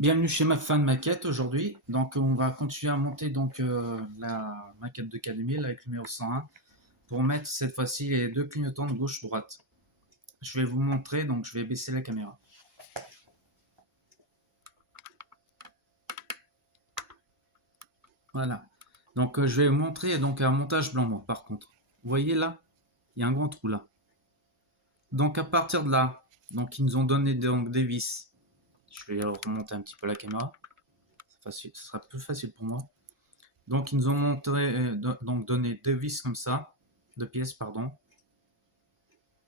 Bienvenue chez ma fan maquette aujourd'hui. Donc on va continuer à monter la maquette de 4000 avec le numéro 101 pour mettre cette fois-ci les deux clignotants de gauche-droite. Je vais vous montrer, donc je vais baisser la caméra. Voilà. Donc je vais vous montrer donc un montage blanc moi par contre. Vous voyez là, il y a un grand trou là. Donc à partir de là, donc ils nous ont donné donc des vis. Je vais remonter un petit peu la caméra. Ce sera plus facile pour moi. Donc ils nous ont donc donné deux vis comme ça, deux pièces pardon,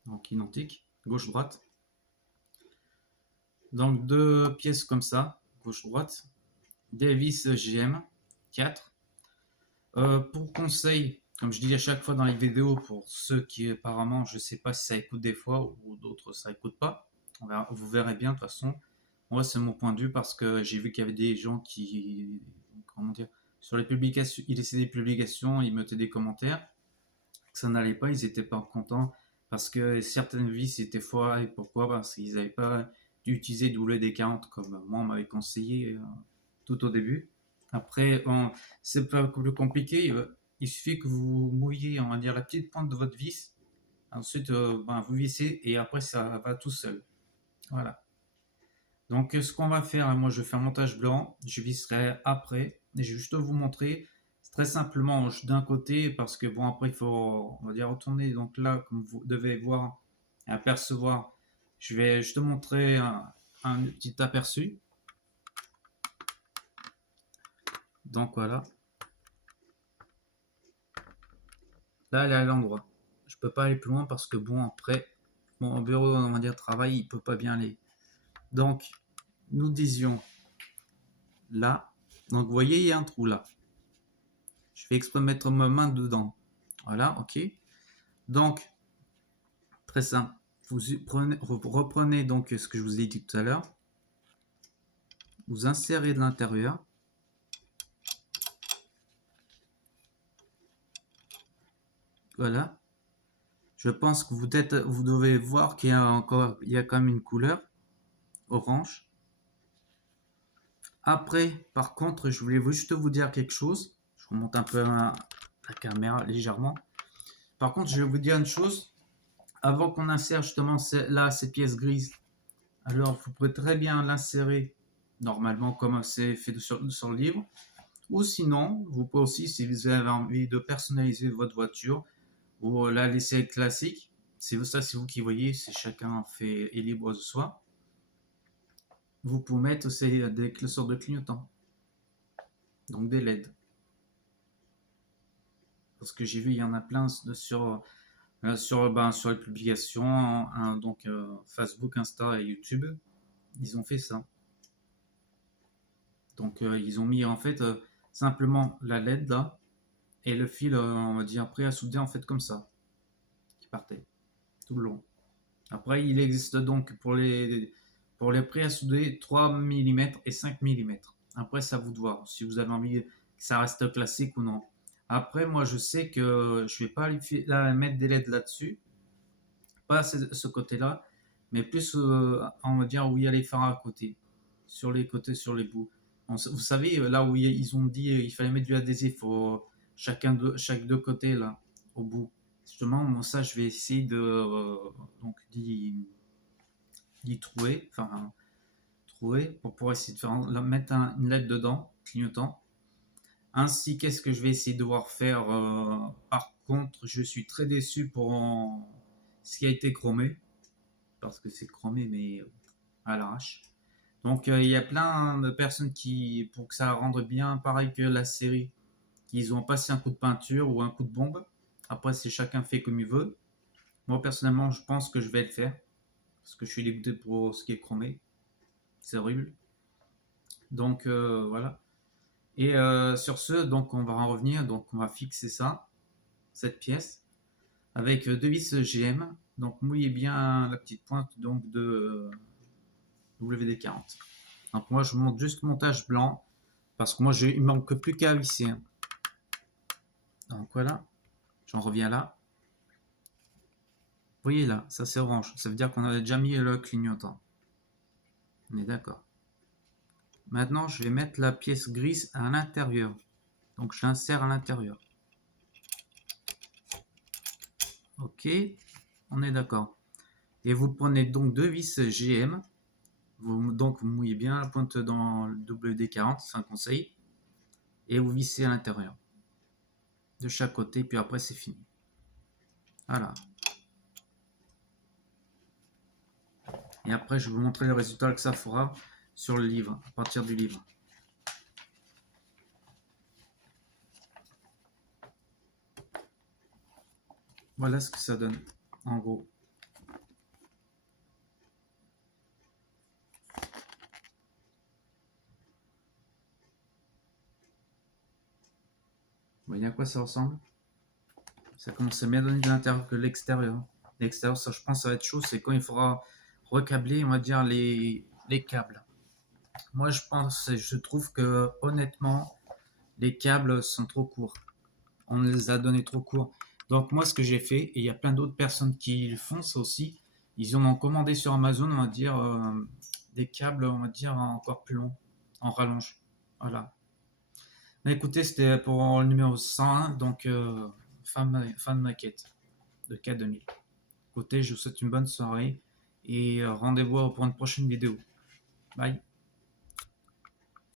donc identiques, gauche-droite. Donc deux pièces comme ça, gauche-droite, des vis GM 4. Pour conseil, comme je dis à chaque fois dans les vidéos, pour ceux qui apparemment, je sais pas si ça écoute des fois ou d'autres ça écoute pas, vous verrez bien de toute façon. Moi c'est mon point de vue parce que j'ai vu qu'il y avait des gens qui, comment dire, sur les publications, ils laissaient des publications, ils mettaient des commentaires, que ça n'allait pas, ils n'étaient pas contents parce que certaines vis étaient foirées. Pourquoi? Parce qu'ils n'avaient pas utilisé WD-40 comme moi on m'avait conseillé tout au début. Après, c'est pas plus compliqué. Il suffit que vous mouillez, on va dire, la petite pointe de votre vis. Ensuite, vous vissez et après, ça va tout seul. Voilà. Donc, ce qu'on va faire, moi, je fais un montage blanc. Je visserai après. Et je vais juste vous montrer. Très simplement, d'un côté, parce que bon, après, il faut, on va dire, retourner. Donc là, comme vous devez voir et apercevoir, je vais juste montrer un petit aperçu. Donc voilà. Là, elle est à l'endroit. Je peux pas aller plus loin parce que bon, après, mon bureau, on va dire, travail, il peut pas bien aller. Donc, nous disions là. Donc, vous voyez, il y a un trou là. Je vais exprès mettre ma main dedans. Voilà, ok. Donc, très simple. Vous reprenez donc ce que je vous ai dit tout à l'heure. Vous insérez de l'intérieur. Voilà. Je pense que vous devez voir qu'il y a encore, il y a quand même une couleur orange. Après, par contre, je voulais juste vous dire quelque chose. Je remonte un peu la caméra légèrement. Par contre, je vais vous dire une chose. Avant qu'on insère justement là ces pièces grises, alors vous pouvez très bien l'insérer normalement comme c'est fait sur le livre. Ou sinon, vous pouvez aussi, si vous avez envie de personnaliser votre voiture ou la laisser classique, c'est vous qui voyez, c'est chacun fait est libre de soi. Vous pouvez mettre des sortes de clignotants, donc des LED. Parce que j'ai vu, il y en a plein sur les publications, Facebook, Insta et YouTube, ils ont fait ça. Donc ils ont mis en fait simplement la LED là et le fil, on va dire, prêt à souder en fait comme ça, qui partait tout le long. Après, il existe donc pour les prêts à souder 3 mm et 5 mm. Après, c'est à vous de voir si vous avez envie que ça reste classique ou non. Après, moi, je sais que je vais pas mettre des LED là-dessus, pas ce côté-là, mais plus, on va dire, où il y a les phares à côté, sur les côtés, sur les bouts. Vous savez, là où ils ont dit il fallait mettre du adhésif, chaque deux côtés, là, au bout. Justement, moi, ça, je vais essayer donc d'y trouver pour essayer de mettre une LED dedans, clignotant. Ainsi, qu'est-ce que je vais essayer de devoir faire par contre, je suis très déçu pour ce qui a été chromé, parce que c'est chromé, mais à l'arrache. Donc, il y a plein de personnes qui, pour que ça rende bien pareil que la série, qu'ils ont passé un coup de peinture ou un coup de bombe. Après, c'est chacun fait comme il veut. Moi, personnellement, je pense que je vais le faire, parce que je suis dégoûté pour ce qui est chromé. C'est horrible. Donc, voilà. Et sur ce, donc on va en revenir. Donc, on va fixer ça, cette pièce, avec deux vis GM. Donc, mouillez bien la petite pointe donc de WD-40. Donc, moi, je monte juste montage blanc, parce que moi, il ne manque plus qu'à visser. Donc, voilà. J'en reviens là. Vous voyez là, ça c'est orange. Ça veut dire qu'on a déjà mis le clignotant. On est d'accord. Maintenant, je vais mettre la pièce grise à l'intérieur. Donc, je l'insère à l'intérieur. Ok, on est d'accord. Et vous prenez donc deux vis GM. Donc, vous mouillez bien la pointe dans le WD-40, c'est un conseil. Et vous vissez à l'intérieur. De chaque côté, puis après, c'est fini. Voilà. Et après, je vais vous montrer le résultat que ça fera sur le livre, à partir du livre. Voilà ce que ça donne, en gros. Vous voyez à quoi ça ressemble? Ça commence à bien donner de l'intérieur que l'extérieur. L'extérieur, ça, je pense, ça va être chaud, c'est quand il faudra recabler, on va dire, les câbles. Moi, je pense, je trouve que, honnêtement, les câbles sont trop courts. On les a donnés trop courts. Donc, moi, ce que j'ai fait, et il y a plein d'autres personnes qui le font, ça aussi, ils ont commandé sur Amazon, on va dire, des câbles, on va dire, encore plus longs, en rallonge. Voilà. Mais écoutez, c'était pour le numéro 101, donc fin de maquette de K2000. Écoutez, je vous souhaite une bonne soirée et rendez-vous pour une prochaine vidéo. Bye.